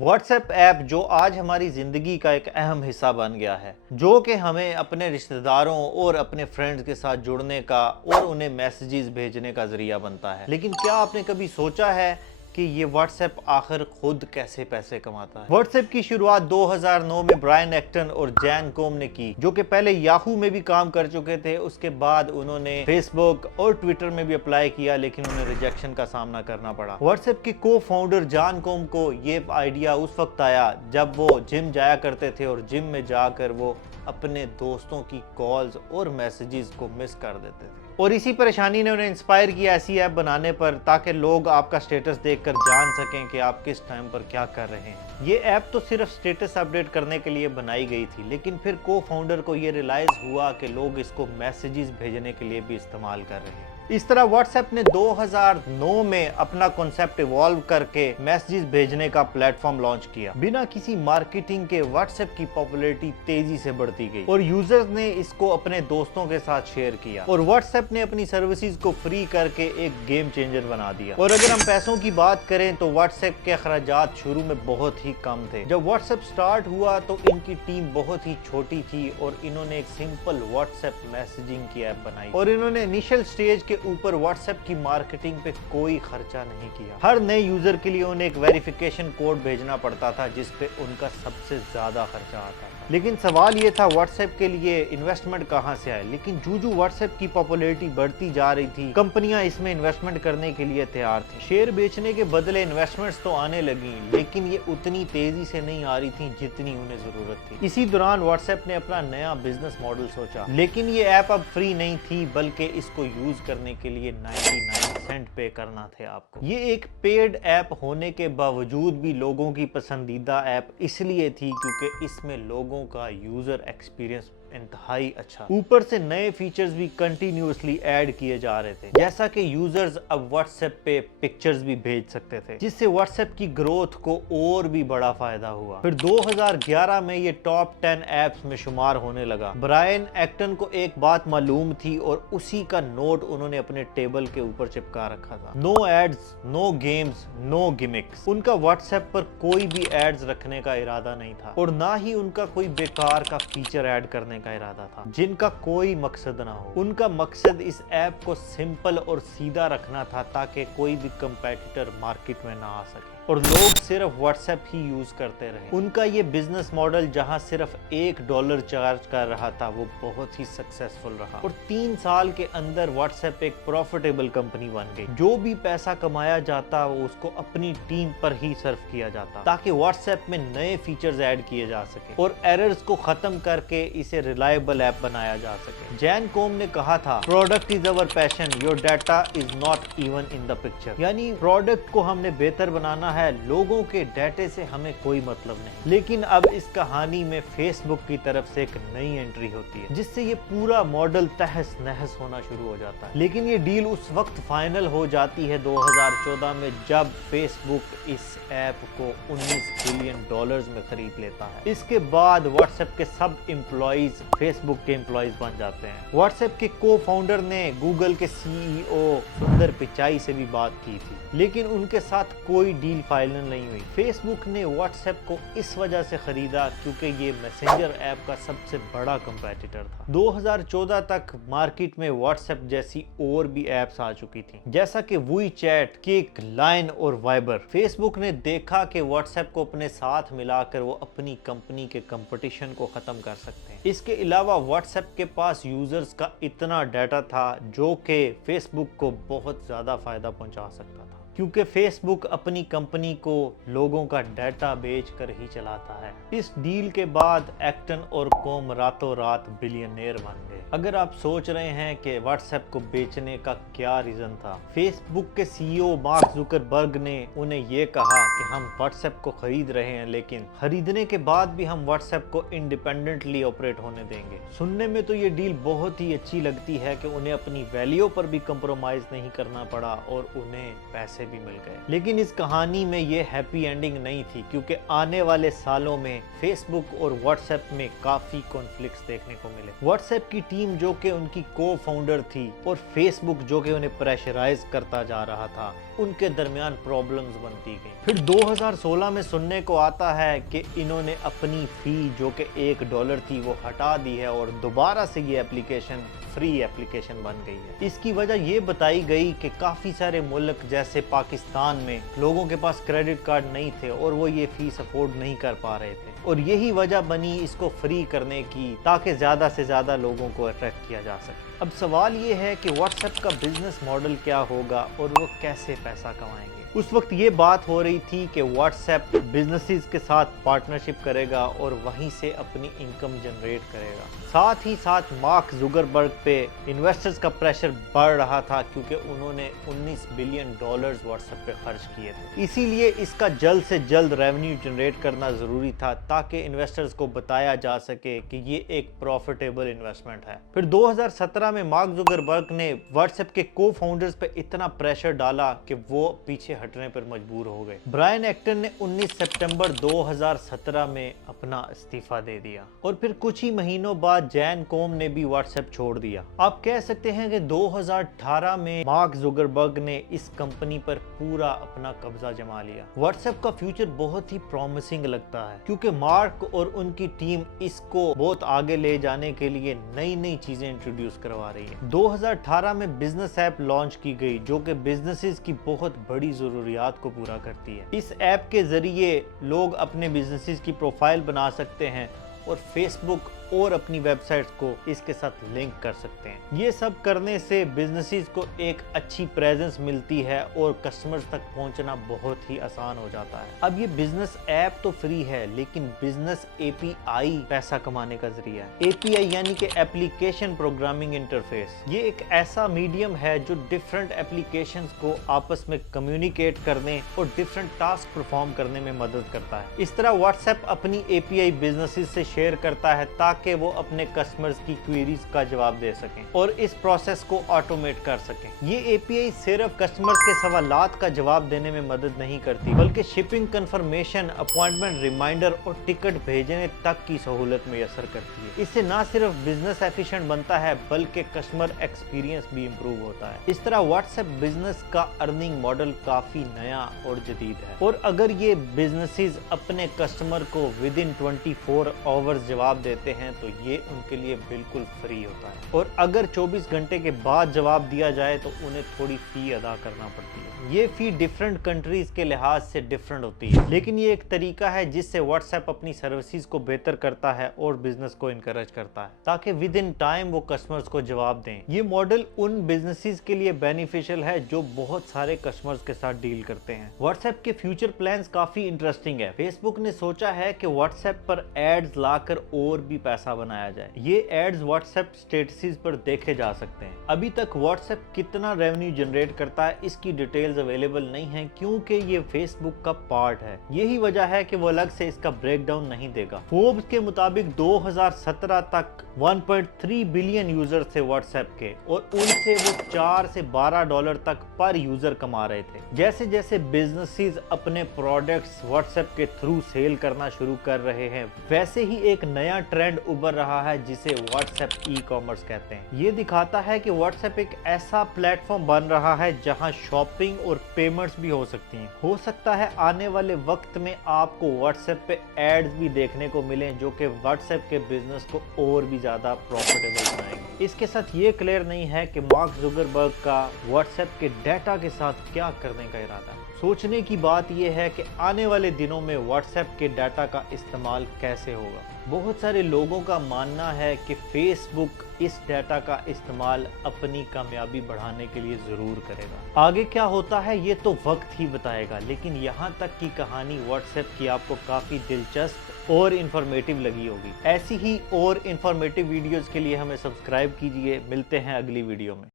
What's app app جو آج ہماری زندگی کا ایک اہم حصہ بن گیا ہے، جو کہ ہمیں اپنے رشتہ داروں اور اپنے فرینڈز کے ساتھ جڑنے کا اور انہیں میسیجز بھیجنے کا ذریعہ بنتا ہے۔ لیکن کیا آپ نے کبھی سوچا ہے کہ یہ واٹس ایپ آخر خود کیسے پیسے کماتا ہے؟ واٹس ایپ کی شروعات 2009 میں برائن ایکٹن اور جین کوم نے کی، جو کہ پہلے یاہو میں بھی کام کر چکے تھے۔ اس کے بعد انہوں نے فیس بک اور ٹویٹر میں بھی اپلائی کیا، لیکن انہیں ریجیکشن کا سامنا کرنا پڑا۔ واٹس ایپ کے کو فاؤنڈر جان کوم کو یہ آئیڈیا اس وقت آیا جب وہ جم جایا کرتے تھے، اور جم میں جا کر وہ اپنے دوستوں کی کالز اور میسیجز کو مس کر دیتے تھے، اور اسی پریشانی نے انہیں انسپائر کیا ایسی ایپ بنانے پر تاکہ لوگ آپ کا سٹیٹس دیکھ کر جان سکیں کہ آپ کس ٹائم پر کیا کر رہے ہیں۔ یہ ایپ تو صرف سٹیٹس اپڈیٹ کرنے کے لیے بنائی گئی تھی، لیکن پھر کو فاؤنڈر کو یہ ریلائز ہوا کہ لوگ اس کو میسیجز بھیجنے کے لیے بھی استعمال کر رہے ہیں۔ اس طرح واٹس ایپ نے 2009 میں اپنا کنسیپٹ ایوالو کر کے میسیجز بھیجنے کا پلیٹ فارم لانچ کیا۔ بنا کسی مارکیٹنگ کے واٹس ایپ کی پاپولیرٹی تیزی سے بڑھتی گئی، اور یوزرز نے اس کو اپنے دوستوں کے ساتھ شیئر کیا، اور واٹس ایپ نے اپنی سروسز کو فری کر کے ایک گیم چینجر بنا دیا۔ اور اگر ہم پیسوں کی بات کریں تو واٹس ایپ کے اخراجات شروع میں بہت ہی کم تھے۔ جب واٹس ایپ سٹارٹ ہوا تو ان کی ٹیم بہت ہی چھوٹی تھی، اور انہوں نے ایک سمپل واٹس ایپ میسیجنگ کی ایپ بنائی، اور انہوں نے انیشل سٹیج کے اوپر واٹس ایپ کی مارکیٹنگ پہ کوئی خرچہ نہیں کیا۔ ہر نئے یوزر کے لیے انہیں ایک ویریفیکیشن کوڈ بھیجنا پڑتا تھا، جس پہ ان کا سب سے زیادہ خرچہ آتا تھا۔ لیکن سوال یہ تھا واٹس ایپ کے لیے انویسٹمنٹ کہاں سے آئے؟ لیکن جو واٹس ایپ کی پاپولیرٹی بڑھتی جا رہی تھی، کمپنیاں اس میں انویسٹمنٹ کرنے کے لیے تیار تھیں۔ شیئر بیچنے کے بدلے انویسٹمنٹس تو آنے لگیں، لیکن یہ اتنی تیزی سے نہیں آ رہی تھیں جتنی انہیں ضرورت تھی۔ اسی دوران واٹس ایپ نے اپنا نیا بزنس ماڈل سوچا، لیکن یہ ایپ اب فری نہیں تھی، بلکہ اس کو یوز کرنے کے لیے 99 سینٹ پے کرنا تھے آپ کو۔ یہ ایک پیڈ ایپ ہونے کے باوجود بھی لوگوں کی پسندیدہ ایپ اس لیے تھی کیونکہ اس میں لوگوں کا یوزر ایکسپیرینس انتہائی اچھا، اوپر سے نئے فیچرز بھی کنٹینیوسلی ایڈ کیے جا رہے تھے، جیسا کہ یوزرز اب واٹس ایپ پہ پکچرز بھی بھیج سکتے تھے، جس سے واٹس ایپ کی گروتھ کو اور بھی بڑا فائدہ ہوا۔ پھر 2011 میں یہ ٹاپ 10 ایپس میں شمار ہونے لگا۔ برائن ایکٹن کو ایک بات معلوم تھی، اور اسی کا نوٹ انہوں نے اپنے ٹیبل کے اوپر چپکا رکھا تھا: نو ایڈز، نو گیمز، نو گیمکس۔ ان کا واٹس ایپ پر کوئی بھی ایڈز رکھنے کا ارادہ نہیں تھا، اور نہ ہی ان کا کوئی بیکار کا فیچر ایڈ کرنے کا ارادہ تھا جن کا کوئی مقصد نہ ہو۔ ان کا مقصد اس ایپ کو سمپل اور سیدھا رکھنا تھا تاکہ کوئی بھی کمپیٹیٹر مارکیٹ میں نہ آ سکے اور لوگ صرف واٹس ایپ ہی یوز کرتے رہے۔ ان کا یہ بزنس ماڈل جہاں صرف $1 چارج کر رہا تھا، وہ بہت ہی سکسیسفل رہا، اور 3 سال کے اندر واٹس ایپ ایک پروفیٹیبل کمپنی بن گئی۔ جو بھی پیسہ کمایا جاتا وہ اس کو اپنی ٹیم پر ہی صرف کیا جاتا تاکہ واٹس ایپ میں نئے فیچرز ایڈ کیے جا سکے اور ایررز کو ختم کر کے اسے ریلائبل ایپ بنایا جا سکے۔ جین کوم نے کہا تھا: پروڈکٹ از اور passion, your data is not even in the picture. یعنی پروڈکٹ کو ہم نے بہتر بنانا ہے، لوگوں کے ڈیٹے سے ہمیں کوئی مطلب نہیں۔ لیکن اب اس کہانی میں فیس بک کی طرف سے ایک نئی انٹری ہوتی ہے، جس سے یہ پورا ماڈل تہس نہس ہونا شروع ہو جاتا ہے۔ لیکن یہ ڈیل اس وقت فائنل ہو جاتی ہے 2014 میں، جب فیس بک اس ایپ کو $19 بلین میں خرید لیتا ہے۔ اس کے بعد واٹس ایپ کے سب امپلائیز فیس بک کے امپلائیز بن جاتے ہیں۔ واٹس ایپ کے کو فاؤنڈر نے گوگل کے CEO سندر پچائی سے بھی بات کی تھی، لیکن ان کے ساتھ کوئی ڈیل فائنل نہیں ہوئی۔ فیس بک نے واٹس ایپ کو اس وجہ سے خریدا کیونکہ یہ میسنجر ایپ کا سب سے بڑا کمپیٹیٹر تھا۔ 2014 تک مارکیٹ میں واٹس ایپ جیسی اور بھی ایپس آ چکی تھیں، جیسا کہ وی چیٹ، کک، لائن اور وائبر۔ فیس بک نے دیکھا کہ واٹس ایپ کو اپنے ساتھ ملا کر وہ اپنی کمپنی کے کمپٹیشن کو ختم کر سکتے ہیں۔ اس کے علاوہ واٹس ایپ کے پاس یوزرز کا اتنا ڈیٹا تھا جو کہ فیس بک کو بہت زیادہ فائدہ پہنچا سکتا تھا، کیونکہ فیس بک اپنی کمپنی کو لوگوں کا ڈیٹا بیچ کر ہی چلاتا ہے۔ اس ڈیل کے بعد ایکٹن اور کوم راتوں رات بلینئر بن گئے۔ اگر آپ سوچ رہے ہیں کہ واٹس ایپ کو بیچنے کا کیا ریزن تھا، فیس بک کے CEO مارک زکربرگ نے انہیں یہ کہا کہ ہم واٹس ایپ کو خرید رہے ہیں، لیکن خریدنے کے بعد بھی ہم واٹس ایپ کو انڈیپینڈنٹلی آپریٹ ہونے دیں گے۔ سننے میں تو یہ ڈیل بہت ہی اچھی لگتی ہے کہ انہیں اپنی ویلیو پر بھی کمپرومائز نہیں کرنا پڑا اور انہیں پیسے भी मिल गए। लेकिन इस कहानी में ये हैप्पी एंडिंग नहीं थी, क्योंकि आने वाले सालों में फेसबुक और व्हाट्सएप में काफी कॉन्फ्लिक्ट्स देखने को मिले। व्हाट्सएप की टीम जो कि उनकी को फाउंडर थी और फेसबुक जो कि उन्हें प्रेशराइज करता जा रहा था, उनके दरमियान प्रॉब्लम्स बनती गई। फिर 2016 में सुनने को आता है कि इन्होंने अपनी फी जो कि $1 थी वो हटा दी है और दोबारा से ये एप्लीकेशन फ्री एप्लीकेशन बन गई है। इसकी वजह ये बताई गई कि काफ़ी सारे मुल्क जैसे पाकिस्तान में लोगों के पास क्रेडिट कार्ड नहीं थे और वो ये फीस अफोर्ड नहीं कर पा रहे थे, और यही वजह बनी इसको फ्री करने की, ताकि ज़्यादा से ज़्यादा लोगों को अट्रैक्ट किया जा सके। अब सवाल ये है कि व्हाट्सएप का बिजनेस मॉडल क्या होगा और वो कैसे पैसा कमाएंगे। उस वक्त ये बात हो रही थी कि व्हाट्सएप बिजनेसेस के साथ पार्टनरशिप करेगा और वहीं से अपनी इनकम जनरेट करेगा। साथ ही साथ मार्क जुकरबर्ग पे इन्वेस्टर्स का प्रेशर बढ़ रहा था, क्योंकि उन्होंने $19 बिलियन व्हाट्सएप पे खर्च किए थे। इसीलिए इसका जल्द से जल्द रेवेन्यू जनरेट करना ज़रूरी था, ताकि इन्वेस्टर्स को बताया जा सके कि ये एक प्रॉफिटेबल इन्वेस्टमेंट है। फिर 2017 में मार्क जुकरबर्ग ने व्हाट्सएप के को फाउंडर्स पे इतना प्रेशर डाला कि वो पीछे हटने पर मजबूर हो गए। ब्रायन एक्टन ने 19 सितंबर 2017 में अपना इस्तीफा दे दिया और फिर कुछ ही महीनों बाद जैन कोम ने भी व्हाट्सएप छोड़ दिया। आप कह सकते हैं कि 2018 में मार्क जुकरबर्ग ने इस कंपनी पर पूरा अपना कब्जा जमा लिया। व्हाट्सएप का फ्यूचर बहुत ही प्रॉमिसिंग लगता है, क्योंकि मार्क और उनकी टीम इसको बहुत आगे ले जाने के लिए नई नई चीजें इंट्रोड्यूस करवा रही है। 2018 में बिजनेस ऐप लॉन्च की गई, जो कि बिजनेसेस की बहुत बड़ी जरूरियात को पूरा करती है। इस ऐप के जरिए लोग अपने बिजनेसेस की प्रोफाइल बना सकते हैं और फेसबुक और अपनी वेबसाइट्स को इसके साथ लिंक कर सकते हैं। ये सब करने से बिजनेसेस को एक अच्छी प्रेजेंस मिलती है और कस्टमर्स तक पहुंचना बहुत ही आसान हो जाता है। अब ये बिजनेस ऐप तो फ्री है, लेकिन बिजनेस एपीआई पैसा कमाने का जरिया है। एपीआई यानी कि एप्लीकेशन प्रोग्रामिंग इंटरफेस। ये एक ऐसा मीडियम है जो डिफरेंट एप्लीकेशंस को आपस में कम्युनिकेट करने और डिफरेंट टास्क परफॉर्म करने में मदद करता है। इस तरह व्हाट्सएप अपनी एपीआई बिजनेसेस से शेयर करता है, ताकि वो अपने कस्टमर्स की क्वेरीज का जवाब दे सकें और इस प्रोसेस को ऑटोमेट कर सकें। ये एपीआई सिर्फ कस्टमर्स के सवालात का जवाब देने में मदद नहीं करती, बल्कि शिपिंग कंफर्मेशन, अपॉइंटमेंट रिमाइंडर और टिकट भेजने तक की सहूलत मैसर करती है। इससे न सिर्फ बिजनेस एफिशिएंट बनता है, बल्कि कस्टमर एक्सपीरियंस भी इंप्रूव होता है। इस तरह व्हाट्सएप बिजनेस का अर्निंग मॉडल काफी नया और जदीद है, और अगर ये बिजनेसेस अपने कस्टमर को विद इन 24 आवर्स जवाब देते हैं तो ये उनके लिए बिल्कुल फ्री होता है, और अगर 24 घंटे के बाद जवाब दिया जाए तो उन्हें थोड़ी फी अदा करना पड़ती है। ये फी डिफरेंट कंट्रीज के लिहाज से डिफरेंट होती है, लेकिन ये एक तरीका है जिससे व्हाट्सएप अपनी सर्विसेज को बेहतर करता है और बिजनेस को इनकरेज करता है, ताकि विद इन टाइम वो कस्टमर्स को जवाब दें। ये मॉडल उन बिजनेसेस के लिए बेनिफिशियल है जो बहुत सारे कस्टमर्स के साथ डील करते हैं। व्हाट्सएप के फ्यूचर प्लान्स काफी इंटरेस्टिंग है। फेसबुक ने सोचा है कि व्हाट्सएप पर एड्स लाकर और भी पैसा बनाया जाए। ये एड्स व्हाट्सएप स्टेटसेस पर देखे जा सकते हैं। अभी तक व्हाट्सएप कितना रेवेन्यू जनरेट करता है इसकी डिटेल्स अवेलेबल नहीं है, क्योंकि ये फेसबुक का पार्ट है। यही वजह है कि वो अलग से इसका ब्रेकडाउन नहीं देगा। फोर्ब्स के मुताबिक 2017 तक 1.3 बिलियन यूजर थे व्हाट्सएप के, और उनसे वो $4 से $12 तक पर यूजर कमा रहे थे। जैसे जैसे बिजनेसेस अपने प्रोडक्ट्स व्हाट्सएप के थ्रू सेल करना शुरू कर रहे हैं, वैसे ही एक नया ट्रेंड उभर रहा है जिसे व्हाट्सएप ई कॉमर्स कहते हैं। ये दिखाता है कि व्हाट्सएप एक ऐसा प्लेटफॉर्म बन रहा है जहां शॉपिंग और पेमेंट्स भी हो सकती हैं। हो सकता है आने वाले वक्त में आपको व्हाट्सएप पे एड्स भी देखने को मिलें, जो कि व्हाट्सएप के बिजनेस को और भी ज्यादा प्रॉफिटेबल बनाएंगे। इसके साथ ये क्लियर नहीं है कि मार्क जुकरबर्ग का व्हाट्सएप के डाटा के साथ क्या करने का इरादा है। सोचने की बात यह है कि आने वाले दिनों में व्हाट्सएप के डाटा का इस्तेमाल कैसे होगा। बहुत सारे लोगों का मानना है कि फेसबुक इस डाटा का इस्तेमाल अपनी कामयाबी बढ़ाने के लिए जरूर करेगा। आगे क्या होता है ये तो वक्त ही बताएगा, लेकिन यहाँ तक की कहानी व्हाट्सएप की आपको काफ़ी दिलचस्प और इन्फॉर्मेटिव लगी होगी। ऐसी ही और इन्फॉर्मेटिव वीडियोज़ के लिए हमें सब्सक्राइब कीजिए। मिलते हैं अगली वीडियो में।